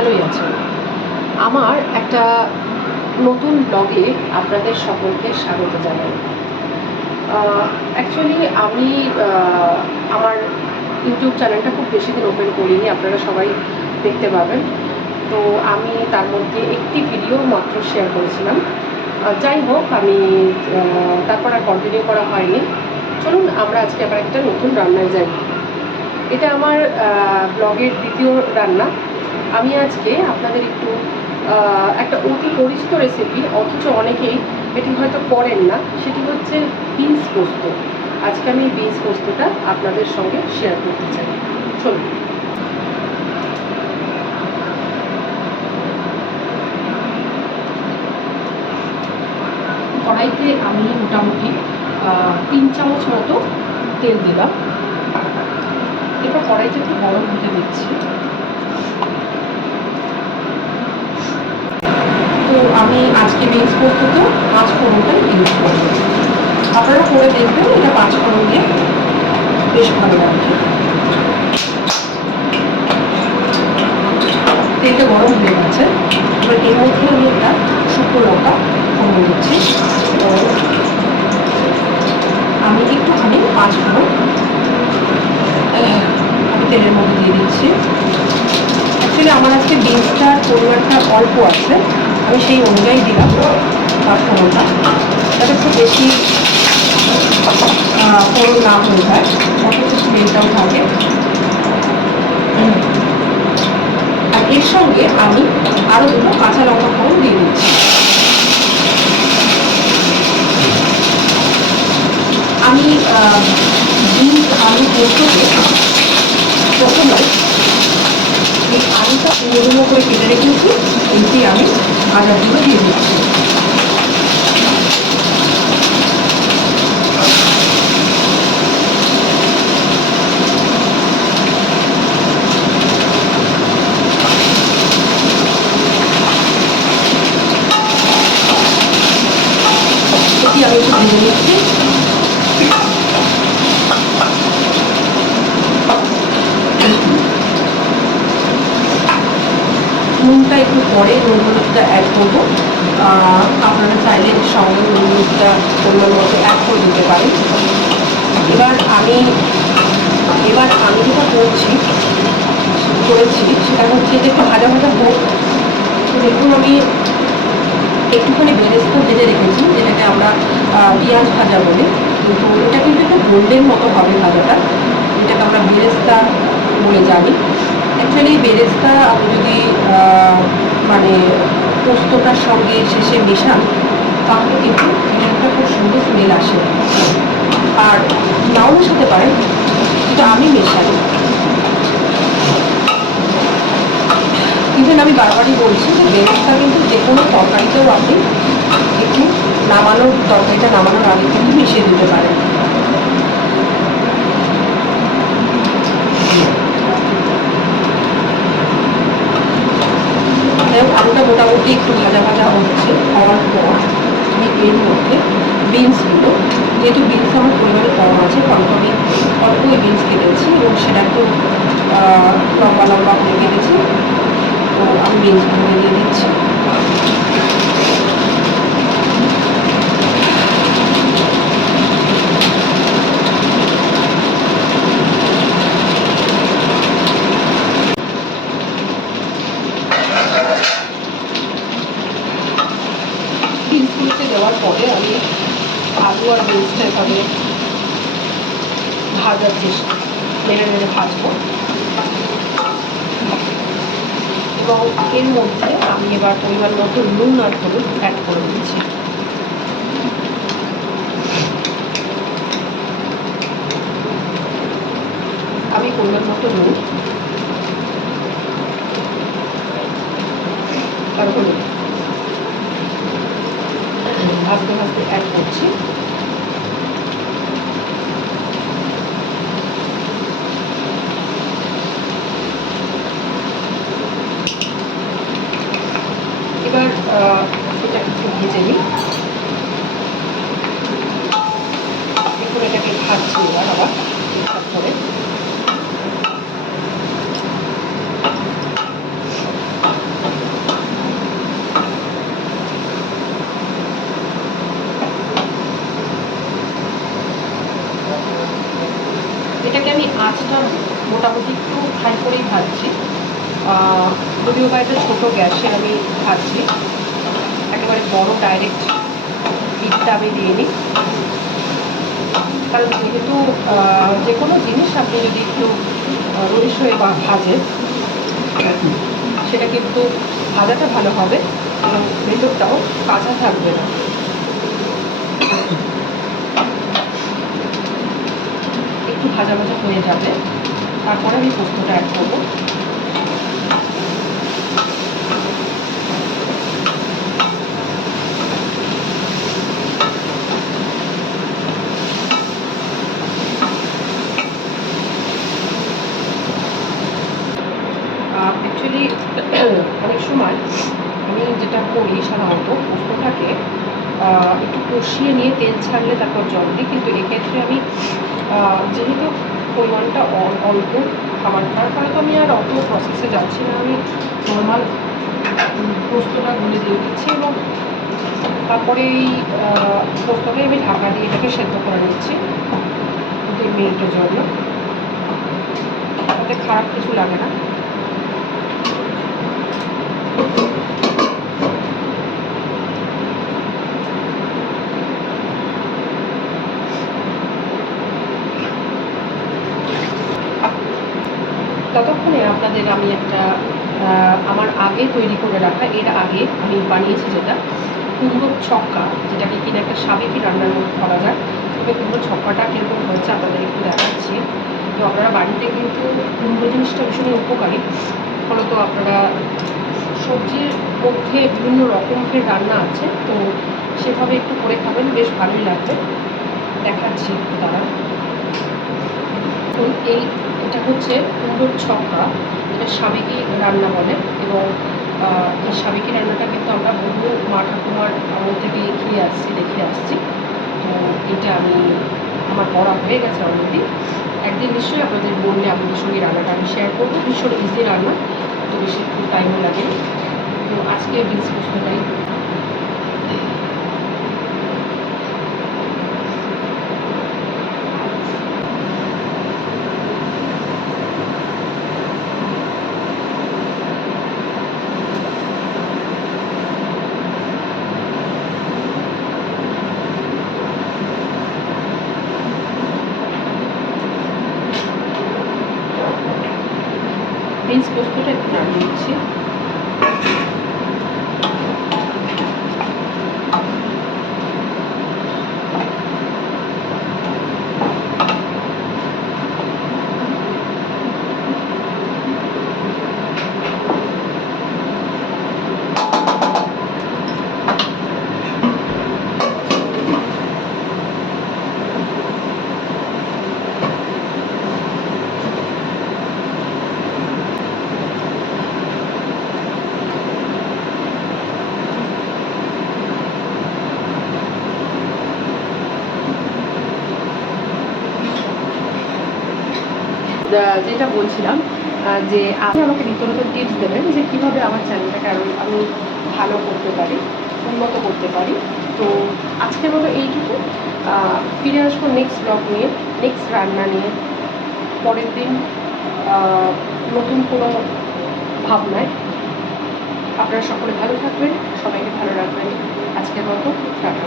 ভালোই আছেন। আমার একটা নতুন ব্লগে আপনাদের সকলকে স্বাগত জানাই। অ্যাকচুয়ালি আমি আমার ইউটিউব চ্যানেলটা খুব বেশি দিন ওপেন করিনি, আপনারা সবাই দেখতে পাবেন। তো আমি তার মধ্যে একটি ভিডিও মাত্র শেয়ার করেছিলাম। যাই হোক, আমি তারপর আর কন্টিনিউ করা হয়নি। চলুন আমরা আজকে আবার একটা নতুন রান্নায় যাই। এটা আমার ব্লগের দ্বিতীয় রান্না। আমি আজকে আপনাদের একটু একটা অতি পরিচিত রেসিপি, অথচ অনেকেই এটি হয়তো করেন না, সেটি হচ্ছে বিনস পোস্ত। আজকে আমি বিনস পোস্তটা আপনাদের সঙ্গে শেয়ার করতে চাই। চলুন। কড়াইতে আমি মোটামুটি 3 চামচ মতো তেল দিলাম। এবার কড়াইতে একটু গরম হতে দিচ্ছি। তো আমি আজকে বিনস পোস্ততে 5 ফোড়নটা ইউজ করব। আপনারা করে দেখবেন, এটা 5 ফোড়ন দিয়ে বেশ ভালো লাগছে। তেলটা গরম হয়ে গেছে। এবার এর মধ্যে আমি একটা শুকনো লঙ্কা ফোড়ন দিচ্ছি। আমি একটুখানি 5 ফোড়ন আমি তেলের মধ্যে দিয়ে দিচ্ছি। অ্যাকচুয়ালি আমার আজকে বিনসটার পরিমাণটা অল্প আছে, আমি সেই অনুযায়ী দিলাম 5 ফোড়নটা, যাতে খুব বেশি ফোড়ন না হয়ে যায়, অথচ স্মেলটাও থাকে। আর এর সঙ্গে আমি আরও দুটো কাঁচা লঙ্কা ফোড়ন দিয়ে দিচ্ছি। আমি বিনস আলু পোস্ততে প্রথমে এই আলুটা ডুমো করে কেটে রেখেছি, এইটি আমি ভাজাগুলো দিয়ে দিচ্ছি। এটি আমি একটু ভেজে নিচ্ছি। নুনটা একটু পরে নুন হলুদটা অ্যাড করবো। আপনারা চাইলে সঙ্গে নুন হলুদটা পরিমাণ মতো অ্যাড করে দিতে পারেন। এবার আমি যেটা করেছি সেটা হচ্ছে যে একটু ভাজা ভাজা হোক। দেখুন, আমি একটুখানি বেরেস্তা ভেজে রেখেছি, যেটাকে আমরা পেঁয়াজ ভাজা বলি, কিন্তু এটা কিন্তু একটু গোল্ডেন মতো হবে ভাজাটা, যেটাকে আমরা বেরেস্তা বলে জানি। অ্যাকচুয়ালি বেরেস্তা আপনি যদি মানে পোস্তটার সঙ্গে শেষে মেশান, তাহলে কিন্তু এটা একটা খুব সুন্দর স্মেল আসে। আর নাও মেশাতে পারেন, কিন্তু আমি মেশাই। ইভেন আমি বারবারই বলছি যে বেরেস্তা কিন্তু যে কোনো তরকারিতেও আপনি একটু তরকারিটা নামানোর আগে কিন্তু মিশিয়ে দিতে পারেন। আলুটা মোটামুটি একটু ভাজা ভাজা হওয়ার পর আমি এর মধ্যে বিনসগুলো, যেহেতু বিনস আমার পরিমাণে কম আছে, কারণ আমি অল্পই বিনস কেটেছি এবং সেটা একটু লম্বা লম্বা করে কেটেছি, তো আমি বিনসগুলো দিয়ে দিচ্ছি। বিনসগুলোকে দেওয়ার পরে আমি আলু আর বিনসটা এভাবে ভাজার চেষ্টা নেড়ে নেড়ে ভাজবো। এবং এর মধ্যে আমি এবার পরিমাণ মতো নুন আর হলুদ অ্যাড করে দিচ্ছি। আমি পরিমাণ মতো নুন আর হলুদ ভাজতে ভাজতে অ্যাড করছি। এবার এটা একটু ভেজে নিই। এখন এটাকে ভাজছি এবার আবার করে। যদিও বা এটা ছোটো গ্যাসে আমি খাচ্ছি, একেবারে বড় ডাইরেক্ট হিটটা আমি দিইনি, কারণ যেহেতু যে কোনো জিনিস আপনি যদি একটু রইস হয়ে বা ভাজেন, সেটা কিন্তু ভাজাটা ভালো হবে এবং ভেতরটাও কাঁচা থাকবে না। একটু ভাজা ভাজা হয়ে যাবে, তারপরে আমি পোস্তটা অ্যাড করবো। অ্যাকচুয়ালি অনেক সময় আমি যেটা করি সাধারণত পোস্তটাকে একটু কষিয়ে নিয়ে তেল ছাড়লে তারপর জল দিই, কিন্তু এক্ষেত্রে আমি যেহেতু পরিমাণটা অল্প খাবার, তার ফলে তো আমি আর অত প্রসেসে যাচ্ছি না, আমি নর্মাল পোস্তটা গুলে দিয়ে দিচ্ছি এবং তারপরে এই পোস্তটাই আমি ঢাকা দিয়ে এটাকে সেদ্ধ করে নিচ্ছি 2 মিনিটের জন্য। তাতে খারাপ কিছু লাগে না। ততক্ষণে আপনাদের আমি একটা আমার আগে তৈরি করে রাখা, এর আগে আমি বানিয়েছি যেটা কুমড়োর ছক্কা, যেটাকে কিনা একটা সাবেকি রান্নার মধ্যে করা যায়, তবে কুমড়োর ছক্কাটা কীরকম হয়েছে আপনাদের একটু দেখাচ্ছি। তো আপনারা বাড়িতে কিন্তু কুমড়ো জিনিসটা ভীষণই উপকারী, ফলত আপনারা সবজির মধ্যে বিভিন্ন রকমের রান্না আছে, তো সেভাবে একটু করে খাবেন, বেশ ভালোই লাগবে। দেখাচ্ছি একটু দাঁড়ান। এটা হচ্ছে কুমড়োর ছক্কা, এটা সাবেকি রান্না বলে, এবং এই সাবেকি রান্নাটা কিন্তু আমরা বহু মা ঠাকুমার আমল থেকে খেয়ে আসছি, দেখে আসছি। তো এটা আমার করা হয়ে গেছে অলরেডি। একদিন নিশ্চয়ই আপনাদের বললে আপনাদের সঙ্গে রান্নাটা আমি শেয়ার করবো। ভীষণ ইজি রান্না, তো বেশি একটু টাইমও লাগে। তো আজকে বিনস পোস্তটাই বিনস পোস্তটা একটু নামিয়ে দিচ্ছি। যেটা বলছিলাম, যে আপনি আমাকে নিত্য নতুন টিপস দেবেন যে কীভাবে আমার চ্যানেলটাকে আরও আমি ভালো করতে পারি, উন্নত করতে পারি। তো আজকের মতো এইটুকু। ফিরে আসবো নেক্সট ব্লগ নিয়ে, নেক্সট রান্না নিয়ে, পরের দিন নতুন কোনো ভাবনায়। আপনারা সকলে ভালো থাকবেন, সবাইকে ভালো রাখবেন। আজকের মতো টাটা।